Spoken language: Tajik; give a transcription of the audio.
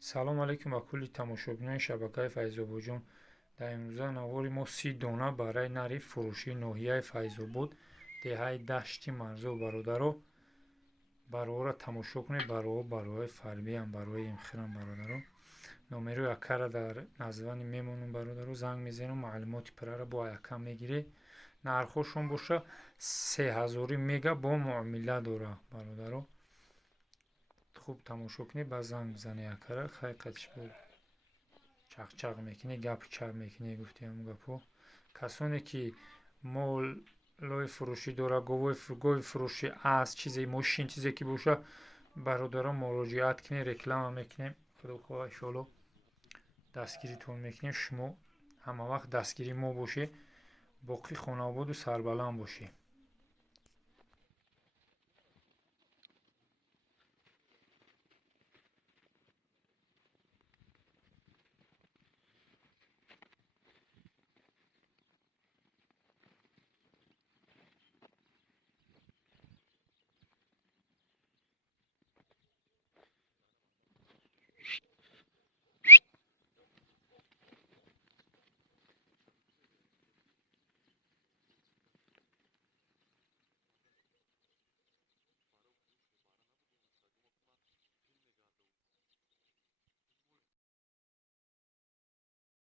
салом алайкум ба кулли тамошобинони шабакаи Файзобоҷон. дар имрӯза навори мо 30 дона барои нари фурӯшии ноҳияи Файзобод, деҳаи дашти Марзо бародаро. бароҳоро тамошо кунед. бароҳои фарбиам, бароҳои имхирам бародаро. номерои акара дар названи мемонум бародаро. занг мезанем, маълумоти пирара бо ака мегиред. нархошон боша 3000 мега бо муомила дора бародаро. хуб тамошо кунед, ба занг бизанед акара. хайқатиш бо чақчақ мекунед, гап чап мекунед, гуфтем гапо. касоне ки молои фурӯшӣ дора, гови фурӯшӣ аст, чизе мошин, чизе ки боша, бародарон муроҷиат кунед, реклама мекунем. худо хоҳа иншоалло дастгиритон мекунем. шумо ҳама вақт дастгири мо бошед. боқӣ хонободу сарбаланд бошед.